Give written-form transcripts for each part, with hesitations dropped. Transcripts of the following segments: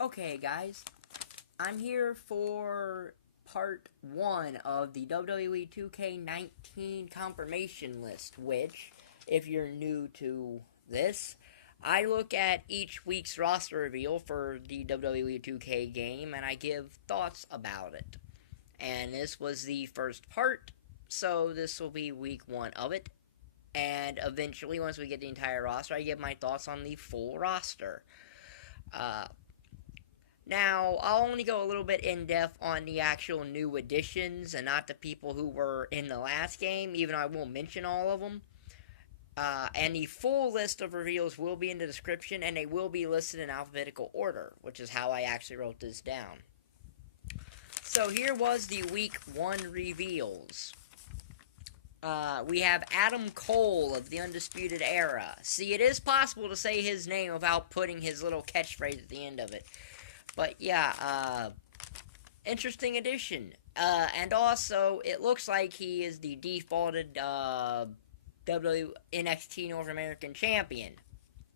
Okay, guys, I'm here for part 1 of the WWE 2K19 confirmation list, which, if you're new to this, I look at each week's roster reveal for the WWE 2K game and I give thoughts about it. And this was the first part, so this will be week 1 of it. And eventually, once we get the entire roster, I give my thoughts on the full roster. Uh, Now, I'll only go a little bit in depth on the actual new additions and not the people who were in the last game, even though I won't mention all of them. And the full list of reveals will be in the description, and they will be listed in alphabetical order, which is how I actually wrote this down. So here was the week 1 reveals. We have Adam Cole of the Undisputed Era. See, it is possible to say his name without putting his little catchphrase at the end of it. But yeah, interesting addition. And also, it looks like he is the defaulted NXT North American Champion.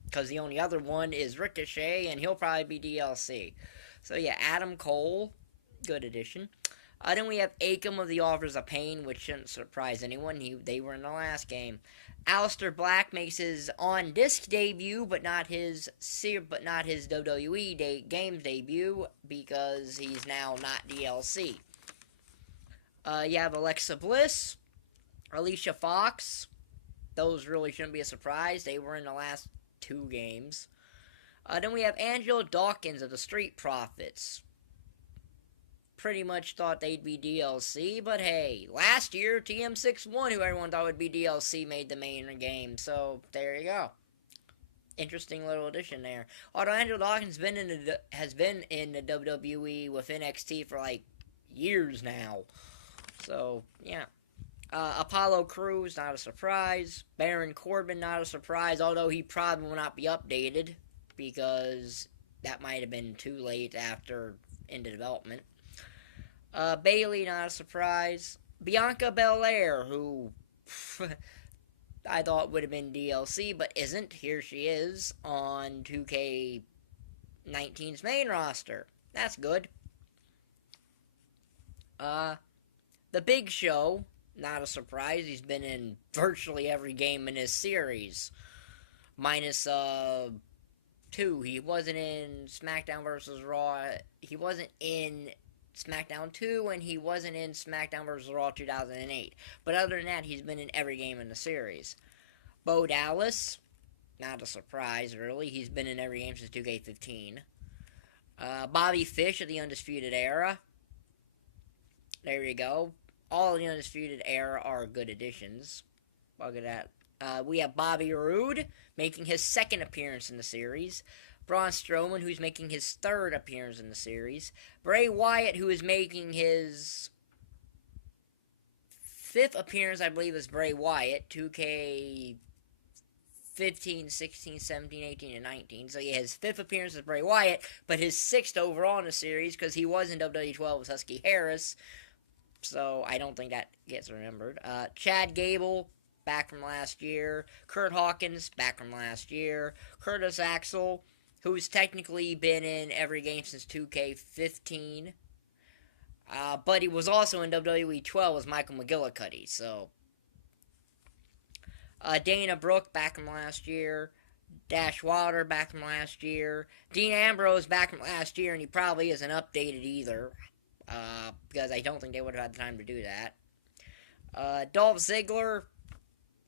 Because the only other one is Ricochet, and he'll probably be DLC. So yeah, Adam Cole, good addition. Then we have Akam of the Authors of Pain, which shouldn't surprise anyone. They were in the last game. Aleister Black makes his on-disc debut, but not his WWE games debut, because he's now not DLC. You have Alexa Bliss, Alicia Fox. Those really shouldn't be a surprise. They were in the last 2 games. Then we have Angelo Dawkins of the Street Profits. Pretty much thought they'd be DLC, but hey, last year TM61, who everyone thought would be DLC, made the main game, so there you go. Interesting little addition there. Although Angelo Dawkins has been in the WWE with NXT for like years now, so yeah. Apollo Crews, not a surprise. Baron Corbin, not a surprise, although he probably will not be updated because that might have been too late after into development. Bailey, not a surprise. Bianca Belair, who I thought would have been DLC, but isn't. Here she is on 2K19's main roster. That's good. The Big Show, not a surprise. He's been in virtually every game in this series. Minus, 2. He wasn't in SmackDown vs. Raw. He wasn't in SmackDown 2, and he wasn't in SmackDown vs. Raw 2008. But other than that, he's been in every game in the series. Bo Dallas, not a surprise, really. He's been in every game since 2K15. Bobby Fish of the Undisputed Era. There you go. All of the Undisputed Era are good additions. Look at that. We have Bobby Roode making his 2nd appearance in the series. Braun Strowman, who's making his 3rd appearance in the series. Bray Wyatt, who is making his 5th appearance, I believe, as Bray Wyatt. 2K 15, 16, 17, 18, and 19. So yeah, his 5th appearance as Bray Wyatt, but his 6th overall in the series, because he was in WWE12 with Husky Harris. So I don't think that gets remembered. Chad Gable, back from last year. Kurt Hawkins, back from last year. Curtis Axel, who's technically been in every game since 2K15. But he was also in WWE12 as Michael McGillicuddy, so. Dana Brooke, back from last year. Dash Wilder, back from last year. Dean Ambrose, back from last year, and he probably isn't updated either. Because I don't think they would have had the time to do that. Dolph Ziggler,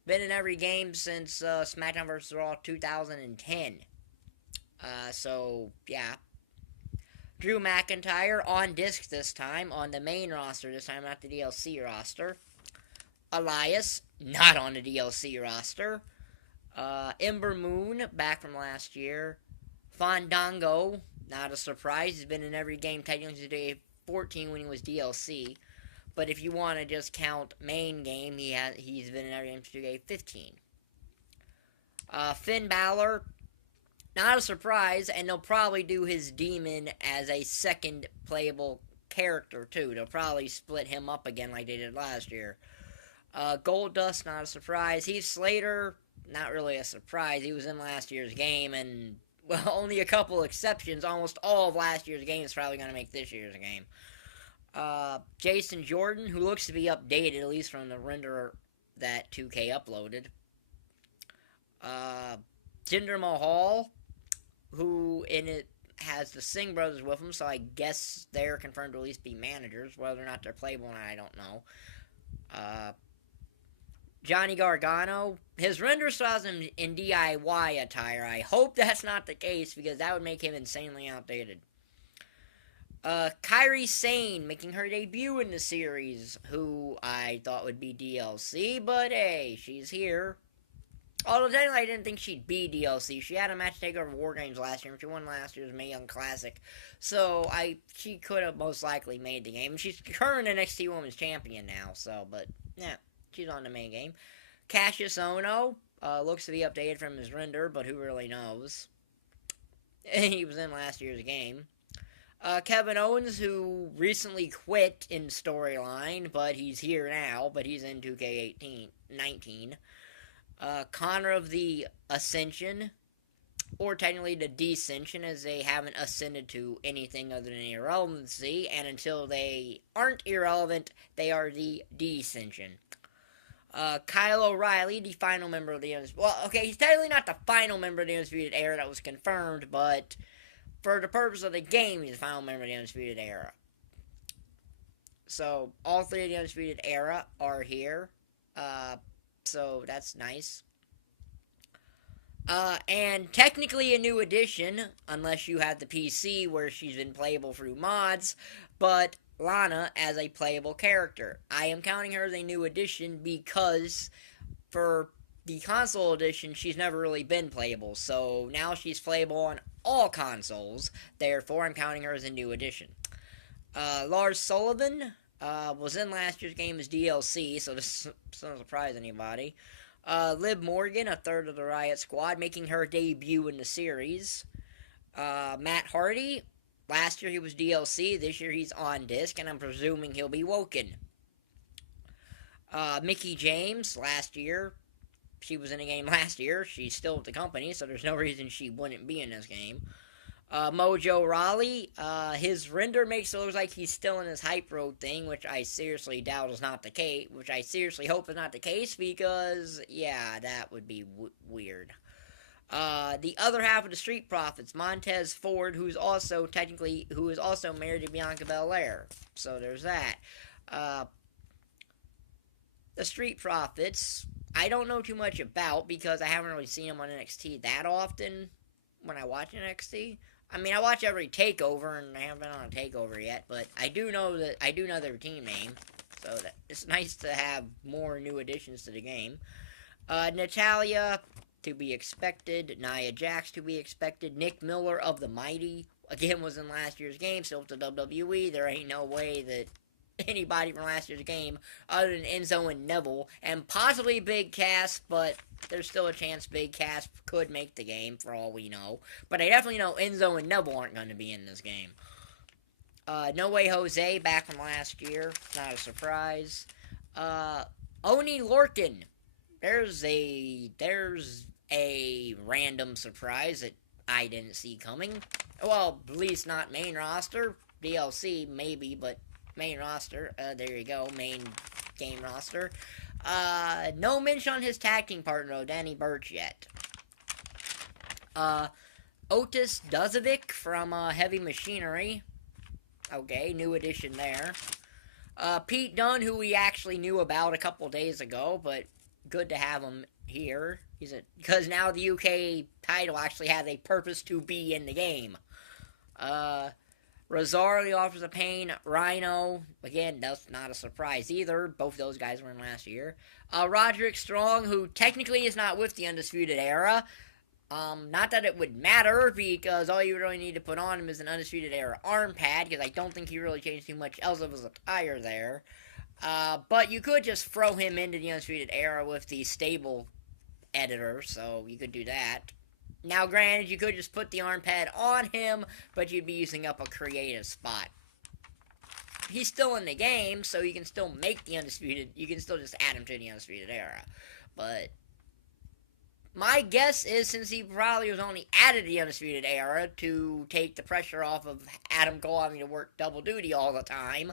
been in every game since SmackDown vs. Raw 2010. So, yeah. Drew McIntyre on disc this time, on the main roster this time, not the DLC roster. Elias, not on the DLC roster. Ember Moon, back from last year. Fandango, not a surprise. He's been in every game technically today 14 when he was DLC. But if you want to just count main game, he's been in every game since 2K15. Finn Balor, not a surprise, and they'll probably do his demon as a 2nd playable character, too. They'll probably split him up again like they did last year. Goldust, not a surprise. Heath Slater, not really a surprise. He was in last year's game and well, only a couple exceptions. Almost all of last year's game is probably going to make this year's game. Jason Jordan, who looks to be updated, at least from the render that 2K uploaded. Jinder Mahal, who in it has the Singh brothers with him, so I guess they're confirmed to at least be managers. Whether or not they're playable, I don't know. Johnny Gargano, his render still has him in DIY attire. I hope that's not the case, because that would make him insanely outdated. Sane making her debut in the series, who I thought would be DLC, but hey, she's here. Although technically I didn't think she'd be DLC. She had a match takeover War Games last year, and she won last year's Mae Young Classic. So she could have most likely made the game. She's current NXT Women's Champion now, so, but yeah, she's on the main game. Cassius Ohno looks to be updated from his render, but who really knows? He was in last year's game. Kevin Owens, who recently quit in storyline, but he's here now, but he's in 2K19. Connor of the Ascension, or technically the Descension, as they haven't ascended to anything other than irrelevancy, and until they aren't irrelevant, they are the Descension. Kyle O'Reilly, the final member of the Undisputed... Well, okay, he's technically not the final member of the Undisputed Era that was confirmed, but for the purpose of the game, he's the final member of the Undisputed Era. So, all three of the Undisputed Era are here. So that's nice. And technically a new addition, unless you have the PC where she's been playable through mods, but Lana as a playable character. I am counting her as a new addition because for the console edition, she's never really been playable. So now she's playable on all consoles. Therefore, I'm counting her as a new addition. Lars Sullivan was in last year's game as DLC, so this doesn't surprise anybody. Liv Morgan, a third of the Riot Squad, making her debut in the series. Matt Hardy, last year he was DLC, this year he's on disc, and I'm presuming he'll be Woken. Mickie James, last year, she was in a game last year, she's still with the company, so there's no reason she wouldn't be in this game. Mojo Rawley, his render makes it look like he's still in his Hype Road thing, which I seriously doubt is not the case, which I seriously hope is not the case, because, yeah, that would be weird. The other half of the Street Profits, Montez Ford, who is also married to Bianca Belair, so there's that. The Street Profits, I don't know too much about, because I haven't really seen them on NXT that often when I watch NXT. I mean, I watch every takeover, and I haven't been on a takeover yet, but I do know their team name, so that it's nice to have more new additions to the game. Natalya, to be expected. Nia Jax, to be expected. Nick Miller of the Mighty, again, was in last year's game, still with the WWE. There ain't no way that anybody from last year's game, other than Enzo and Neville, and possibly Big Cass, but there's still a chance Big Cass could make the game, for all we know. But I definitely know Enzo and Neville aren't going to be in this game. No Way Jose, back from last year, not a surprise. Oni Lorcan, there's a random surprise that I didn't see coming. Well, at least not main roster, DLC maybe, but main roster, there you go, main game roster. No mention on his tag team partner, though, Danny Burch, yet. Otis Dozovic from Heavy Machinery. Okay, new addition there. Pete Dunne, who we actually knew about a couple days ago, but good to have him here. Because now the UK title actually has a purpose to be in the game. Rosario Offers of Pain, Rhino, again, that's not a surprise either. Both those guys were in last year. Roderick Strong, who technically is not with the Undisputed Era. Not that it would matter, because all you really need to put on him is an Undisputed Era arm pad, because I don't think he really changed too much else of his attire there. But you could just throw him into the Undisputed Era with the stable editor, so you could do that. Now, granted, you could just put the arm pad on him, but you'd be using up a creative spot. He's still in the game, so you can still make the Undisputed, you can still just add him to the Undisputed Era. But My guess is, since he probably was only added to the Undisputed Era to take the pressure off of Adam Cole having to work double duty all the time,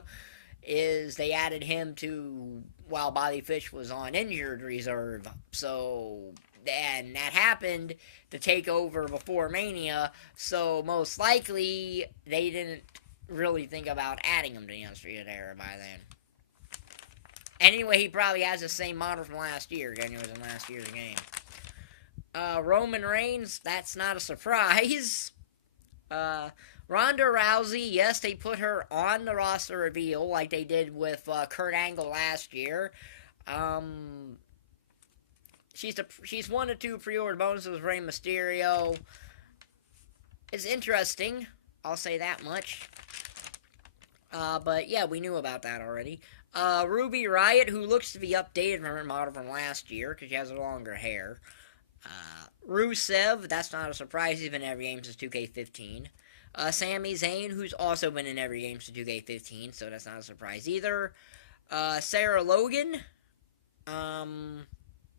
is they added him to while Bobby Fish was on injured reserve. So, and that happened to take over before Mania, so most likely they didn't really think about adding him to the Undisputed Era by then. Anyway, he probably has the same model from last year. Again, it was in last year's game. Roman Reigns, that's not a surprise. Ronda Rousey, yes, they put her on the roster reveal like they did with Kurt Angle last year. She's one of 2 pre-order bonuses with Rey Mysterio. It's interesting, I'll say that much. But yeah, we knew about that already. Ruby Riott, who looks to be updated from her model from last year because she has longer hair. Rusev, that's not a surprise, he's been in every game since 2K15. Sami Zayn, who's also been in every game since 2K15, so that's not a surprise either. Sarah Logan,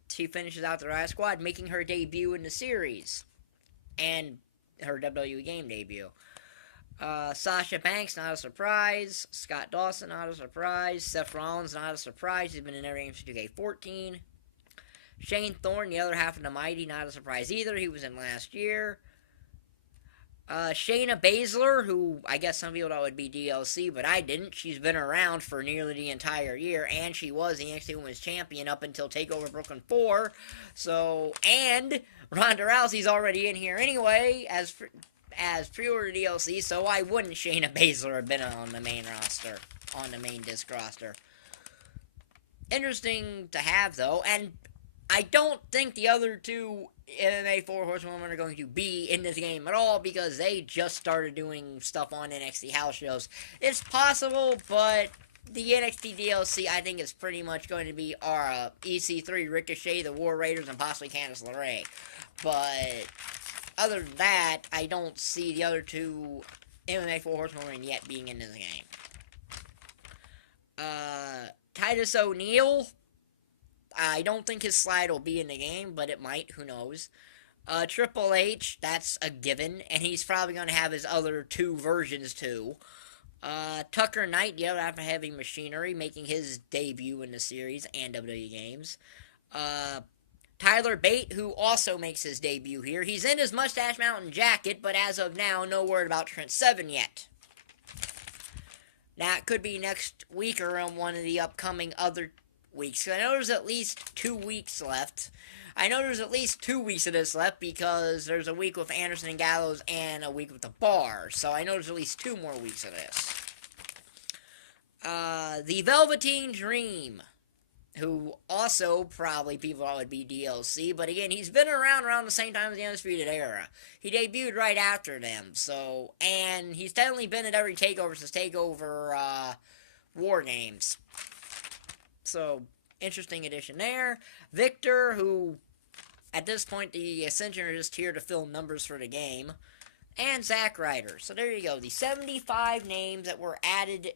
she finishes out the Riot Squad, making her debut in the series, and her WWE game debut. Sasha Banks, not a surprise. Scott Dawson, not a surprise. Seth Rollins, not a surprise, he's been in every game since 2K14. Shane Thorne, the other half of the Mighty, not a surprise either. He was in last year. Shayna Baszler, who I guess some people thought would be DLC, but I didn't. She's been around for nearly the entire year, and she was the NXT Women's Champion up until TakeOver Brooklyn 4. So, and Ronda Rousey's already in here anyway as pre-order DLC, so why wouldn't Shayna Baszler have been on the main roster, on the main disc roster? Interesting to have, though, and I don't think the other 2 MMA 4 Horsewomen are going to be in this game at all because they just started doing stuff on NXT house shows. It's possible, but the NXT DLC I think is pretty much going to be our EC3, Ricochet, the War Raiders, and possibly Candice LeRae. But other than that, I don't see the other 2 MMA 4 Horsewomen yet being in this game. Titus O'Neil, I don't think his slide will be in the game, but it might, who knows. Triple H, that's a given, and he's probably going to have his other 2 versions too. Tucker Knight, the other half of Heavy Machinery, making his debut in the series and WWE games. Tyler Bate, who also makes his debut here. He's in his Mustache Mountain jacket, but as of now, no word about Trent Seven yet. Now, it could be next week or on one of the upcoming other weeks. I know there's at least 2 weeks left. I know there's at least 2 weeks of this left because there's a week with Anderson and Gallows and a week with the Bar. So I know there's at least 2 more weeks of this. The Velveteen Dream, who also probably people thought would be DLC, but again, he's been around the same time as the Undisputed Era. He debuted right after them, so, and he's definitely been at every TakeOver since TakeOver, War Games. So, interesting addition there. Victor, who, at this point, the Ascension are just here to fill numbers for the game. And Zack Ryder. So there you go. The 75 names that were added,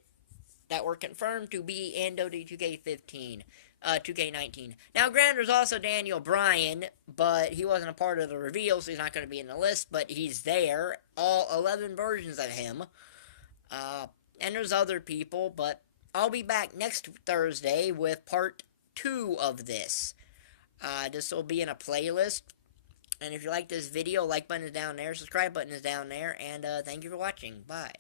that were confirmed to be in WWE2K15. 2K19. Now, granted, there's also Daniel Bryan, but he wasn't a part of the reveal, so he's not going to be in the list, but he's there. All 11 versions of him. And there's other people, but I'll be back next Thursday with part 2 of this. This will be in a playlist. And if you like this video, like button is down there, subscribe button is down there, and thank you for watching. Bye.